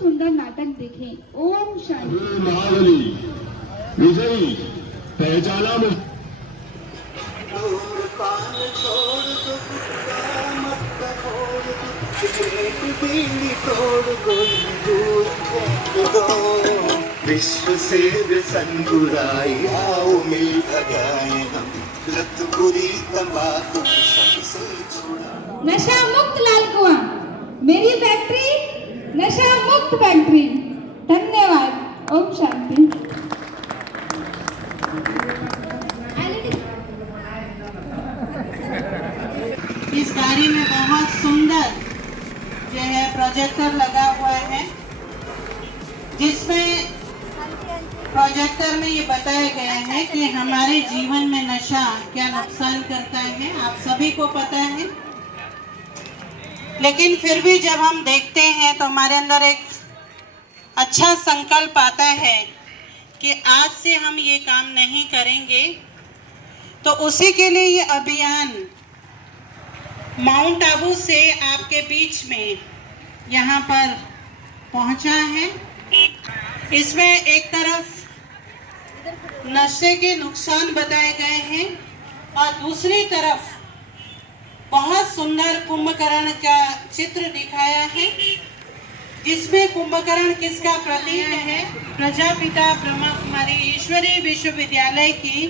सुंदर नाटक देखें। ओम शांति। महाबली विजयी पहचाना मुझे। विश्व से संगुराई आओ मिल भगाए हम लत बुरी तंबाकू सबसे छुड़ा। नशा मुक्त लाल कुआं, मेरी फैक्ट्री नशा मुक्त फैक्ट्री। धन्यवाद। ओम शांति। इस गाड़ी में बहुत सुंदर जो है प्रोजेक्टर लगा हुआ है, जिसमें प्रोजेक्टर में ये बताया गया है कि हमारे जीवन में नशा क्या नुकसान करता है, आप सभी को पता है। लेकिन फिर भी जब हम देखते हैं तो हमारे अंदर एक अच्छा संकल्प आता है कि आज से हम ये काम नहीं करेंगे। तो उसी के लिए ये अभियान माउंट आबू से आपके बीच में यहाँ पर पहुँचा है। इसमें एक तरफ नशे के नुकसान बताए गए हैं और दूसरी तरफ बहुत सुंदर कुंभकर्ण का चित्र दिखाया है, जिसमें कुंभकर्ण किसका प्रतीक है? प्रजापिता ब्रह्मा कुमारी ईश्वरीय विश्वविद्यालय की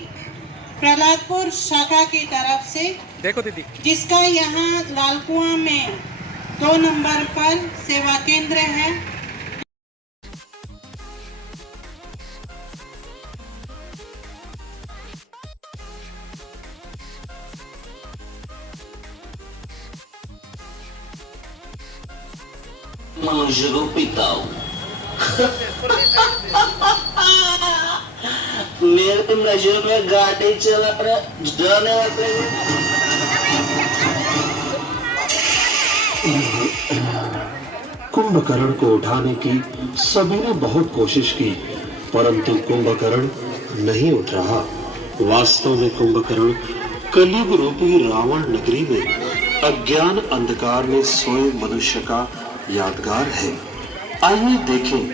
प्रहलादपुर शाखा की तरफ से, देखो दीदी, जिसका यहाँ लालकुआं में 2 नंबर पर सेवा केंद्र है। मनुष्य को पीता हूँ। मेरे नशे में गाड़ी चला रहे जाने वाले। कुंभकर्ण को उठाने की सभी ने बहुत कोशिश की, परंतु कुंभकर्ण नहीं उठ रहा। वास्तव में कुंभकर्ण कलयुग रूपी रावण नगरी में अज्ञान अंधकार में सोए मनुष्य का यादगार है। आइए देखें,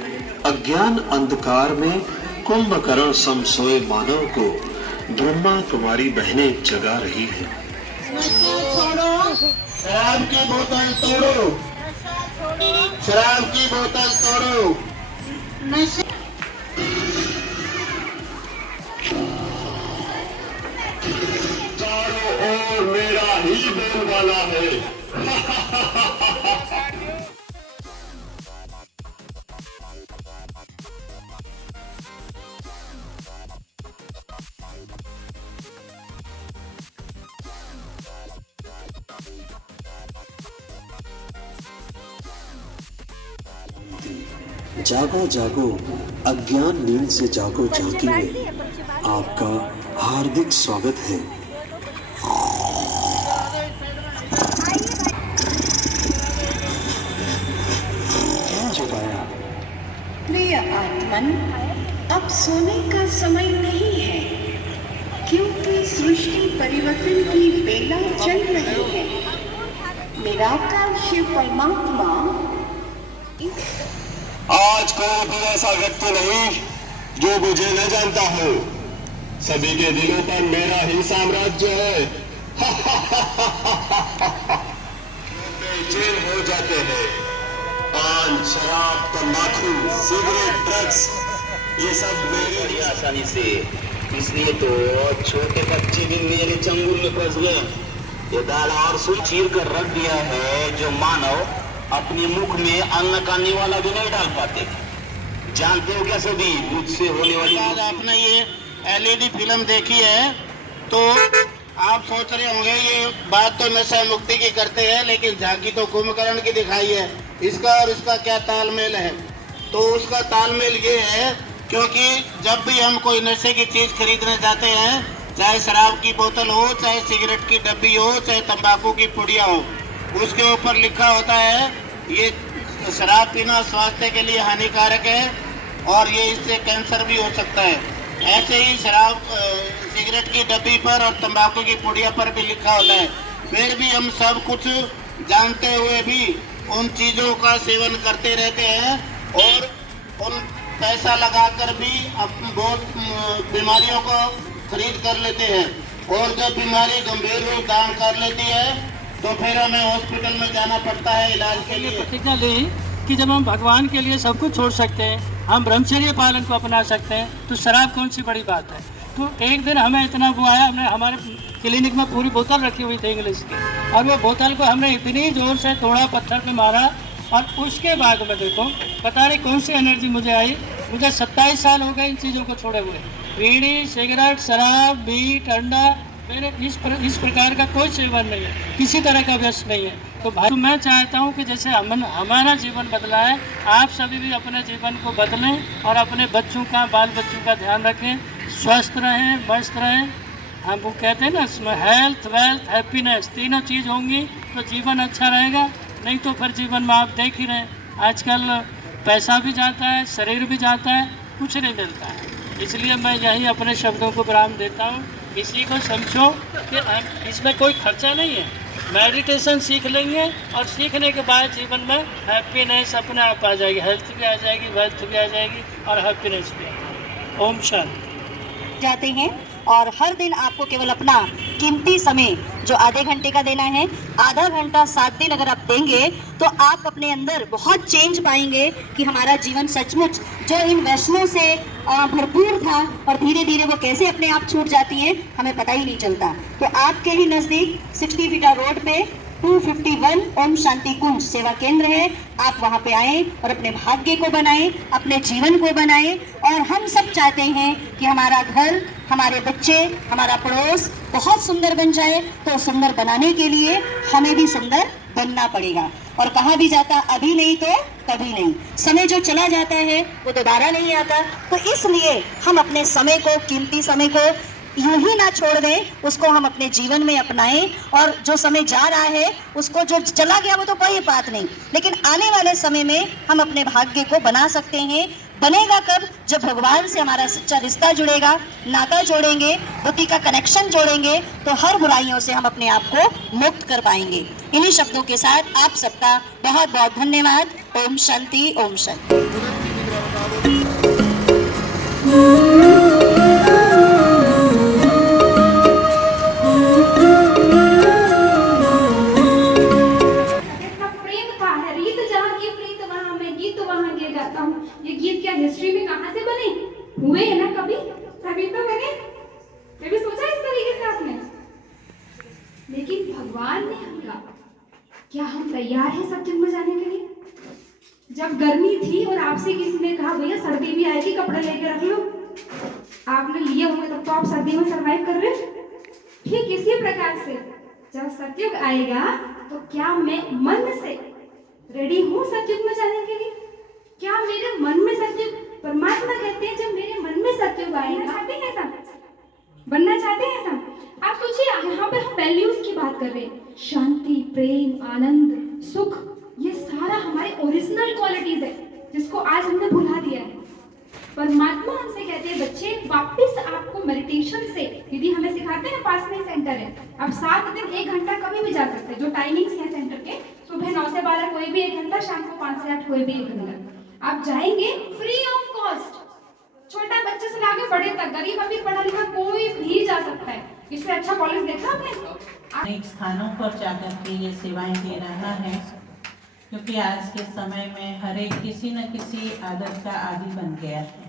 अज्ञान अंधकार में कुंभकर्ण सम सोए मानव को ब्रह्मा कुमारी बहनें जगा रही है। शराब की बोतल तोड़ो, शराब की बोतल तोड़ो। चारों ओर मेरा ही बोलबाला है। जागो जागो अज्ञान नींद से जागो झांकी में आपका हार्दिक स्वागत है। क्या छुपाया? प्रिय आत्मन, अब सोने का समय नहीं है, क्योंकि सृष्टि परिवर्तन की बेला चल रही है। निराकार शिव परमात्मा आज कोई भी ऐसा व्यक्ति नहीं जो मुझे न जानता हो। सभी के दिलों पर मेरा ही साम्राज्य है। बेचैन हो जाते हैं। पान, शराब, तंबाकू, सिगरेट, ड्रग्स, ये सब मेरी आसानी से, इसलिए तो छोटे बच्चे भी मेरे चंगुल में फंस गए। ये दाल और सुन चीर कर रख दिया है जो मानव अपने मुख में अन्न खाने वाला भी नहीं डाल पाते। जानते हो क्या सभी, मुझसे होने वाली आज आपने ये एलईडी फिल्म देखी है तो आप सोच रहे होंगे ये बात तो नशा मुक्ति की करते हैं, लेकिन झांकी तो कुंभकर्ण की दिखाई है। इसका और इसका क्या तालमेल है? तो उसका तालमेल ये है, क्योंकि जब भी हम कोई नशे की चीज खरीदने जाते हैं, चाहे शराब की बोतल हो, चाहे सिगरेट की डब्बी हो, चाहे तंबाकू की पुड़िया हो, उसके ऊपर लिखा होता है ये शराब पीना स्वास्थ्य के लिए हानिकारक है और ये इससे कैंसर भी हो सकता है। ऐसे ही शराब सिगरेट की डब्बी पर और तंबाकू की पुड़िया पर भी लिखा होता है। फिर भी हम सब कुछ जानते हुए भी उन चीज़ों का सेवन करते रहते हैं और उन पैसा लगाकर भी अपन बहुत बीमारियों को खरीद कर लेते हैं, और जब बीमारी गंभीर रूप धारण कर लेती है तो फिर हमें हॉस्पिटल में जाना पड़ता है इलाज के लिए। प्रतिज्ञा ली कि जब हम भगवान के लिए सब कुछ छोड़ सकते हैं, हम ब्रह्मचर्य पालन को अपना सकते हैं, तो शराब कौन सी बड़ी बात है। तो एक दिन हमें इतना वो आया, हमने हमारे क्लिनिक में पूरी बोतल रखी हुई थी इंग्लिश की, और वो बोतल को हमने इतनी जोर से तोड़ा, पत्थर पे मारा, और उसके बाद में देखो पता नहीं कौन सी एनर्जी मुझे आई। मुझे 27 साल हो गए इन चीज़ों को छोड़े हुए, बीड़ी, सिगरेट, शराब, मीट, अंडा, मेरे इस प्रकार का कोई सेवन नहीं है, किसी तरह का व्यस्त नहीं है। तो भाई तो मैं चाहता हूँ कि जैसे हमारा जीवन बदला है, आप सभी भी अपने जीवन को बदलें और अपने बच्चों का, बाल बच्चों का ध्यान रखें, स्वस्थ रहें, मस्त रहें। हम वो कहते हैं ना, हेल्थ, वेल्थ, हैप्पीनेस, तीनों चीज़ होंगी तो जीवन अच्छा रहेगा। नहीं तो फिर जीवन में आप देख ही रहे हैं, आजकल पैसा भी जाता है, शरीर भी जाता है, कुछ नहीं मिलता है। इसलिए मैं यही अपने शब्दों को विराम देता हूँ। इसी को समझो कि इसमें कोई खर्चा नहीं है, मेडिटेशन सीख लेंगे और सीखने के बाद जीवन में हैप्पीनेस अपने आप आ जाएगी, हेल्थ भी आ जाएगी, वेल्थ भी आ जाएगी और हैप्पीनेस भी आ जाएगी। ओम शांति। जाते हैं और हर दिन आपको केवल अपना कीमती समय जो आधे घंटे का देना है, आधा घंटा 7 दिन अगर आप देंगे तो आप अपने अंदर बहुत चेंज पाएंगे कि हमारा जीवन सचमुच जो इन वैष्णों से भरपूर था और धीरे धीरे वो कैसे अपने आप छूट जाती है, हमें पता ही नहीं चलता। तो आपके ही नज़दीक 60 फीटा रोड पे 251 ओम शांति कुंज सेवा केंद्र है। आप वहाँ पे आएं और अपने भाग्य को बनाएं, अपने जीवन को बनाएं। और हम सब चाहते हैं कि हमारा घर, हमारे बच्चे, हमारा पड़ोस बहुत सुंदर बन जाए। तो सुंदर बनाने के लिए हमें भी सुंदर बनना पड़ेगा। और कहा भी जाता, अभी नहीं तो कभी नहीं। समय जो चला जाता है वो दोबारा नहीं आता। तो इसलिए हम अपने समय को, कीमती समय को यूं ही ना छोड़ दें, उसको हम अपने जीवन में अपनाएं। और जो समय जा रहा है उसको, जो चला गया वो तो कोई बात नहीं, लेकिन आने वाले समय में हम अपने भाग्य को बना सकते हैं। बनेगा कब? जब भगवान से हमारा सच्चा रिश्ता जुड़ेगा, नाता जोड़ेंगे, बुद्धि का कनेक्शन जोड़ेंगे, तो हर बुराइयों से हम अपने आप को मुक्त कर पाएंगे। इन्हीं शब्दों के साथ आप सबका बहुत बहुत धन्यवाद। ओम शांति, ओम शांति। ये गीत क्या हिस्ट्री में कहाँ से बने? हुए है ना कभी तो बने। कभी सोचा इस तरीके से आपने? लेकिन भगवान ने हम कहा, क्या हम तैयार हैं सत्युग में जाने के लिए? जब गर्मी थी और आपसे किसी ने कहा भैया सर्दी भी आएगी, कपड़े लेके रख लो, आपने लिए होंगे, तब तो आप सर्दी में सरवाइव कर रहे हैं। ठीक इसी प्रकार से जब सत्युग आएगा तो क्या मैं मन से रेडी हूँ सत्युग में जाने के लिए? क्या मेरे मन में सत्युग, परमात्मा कहते हैं जब मेरे मन में सत्युग आएगा, चाहते हैं ऐसा बनना, चाहते हैं ऐसा? आप सोचिए, यहाँ पे हम वैल्यूज की बात कर रहे हैं, शांति, प्रेम, आनंद, सुख, ये सारा हमारे ओरिजिनल क्वालिटीज है जिसको आज हमने भुला दिया है। परमात्मा हमसे कहते हैं बच्चे वापस आपको मेडिटेशन से, दीदी हमें सिखाते हैं, पास में सेंटर है, आप 7 दिन 1 घंटा कभी भी जा सकते हैं। जो टाइमिंग्स हैं सेंटर के, सुबह 9 से 12 कोई भी 1 घंटा, शाम को 5 से 8 कोई भी 1 घंटा, आप जाएंगे फ्री ऑफ कॉस्ट। छोटा बच्चे से लाके बड़े तक, गरीब अमीर पढ़ा लिखा कोई भी जा सकता है। इससे अच्छा कॉलेज देखा आपने? अनेक स्थानों पर जाकर के ये सेवाएं दे रहा है, क्योंकि आज के समय में हर एक किसी न किसी आदत का आदी बन गया है।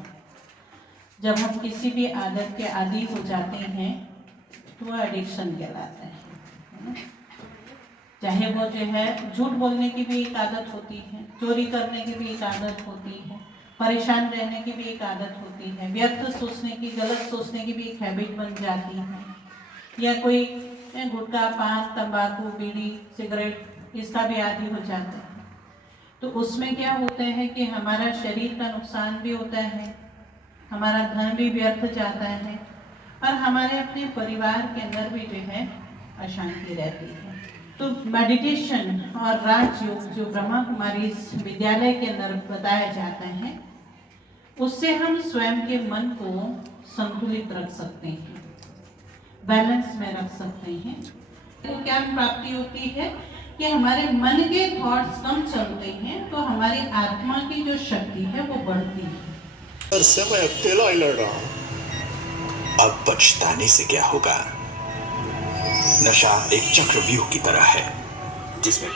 जब हम किसी भी आदत के आदी हो जाते हैं तो वो एडिक्शन कहलाता है। चाहे वो जो है झूठ बोलने की भी एक आदत होती है, चोरी करने की भी एक आदत होती है, परेशान रहने की भी एक आदत होती है, व्यर्थ सोचने की, गलत सोचने की भी एक हैबिट बन जाती है, या कोई गुटखा, पान, तंबाकू, बीड़ी, सिगरेट इसका भी आदी हो जाता है। तो उसमें क्या होता है कि हमारा शरीर का नुकसान भी होता है, हमारा धन भी व्यर्थ जाता है और हमारे अपने परिवार के अंदर भी जो है अशांति रहती है। तो मेडिटेशन और राजयोग जो ब्रह्मा कुमारी विद्यालय के अंदर बताया जाता है, उससे हम स्वयं के मन को संतुलित रख सकते हैं, बैलेंस में रख सकते हैं। तो क्या प्राप्ति होती है कि हमारे मन के थॉट्स कम चलते हैं तो हमारी आत्मा की जो शक्ति है वो बढ़ती है। समय अकेला ही लड़ रहा, अब पछताने से क्या होगा। नशा एक चक्रव्यूह की तरह है जिसमें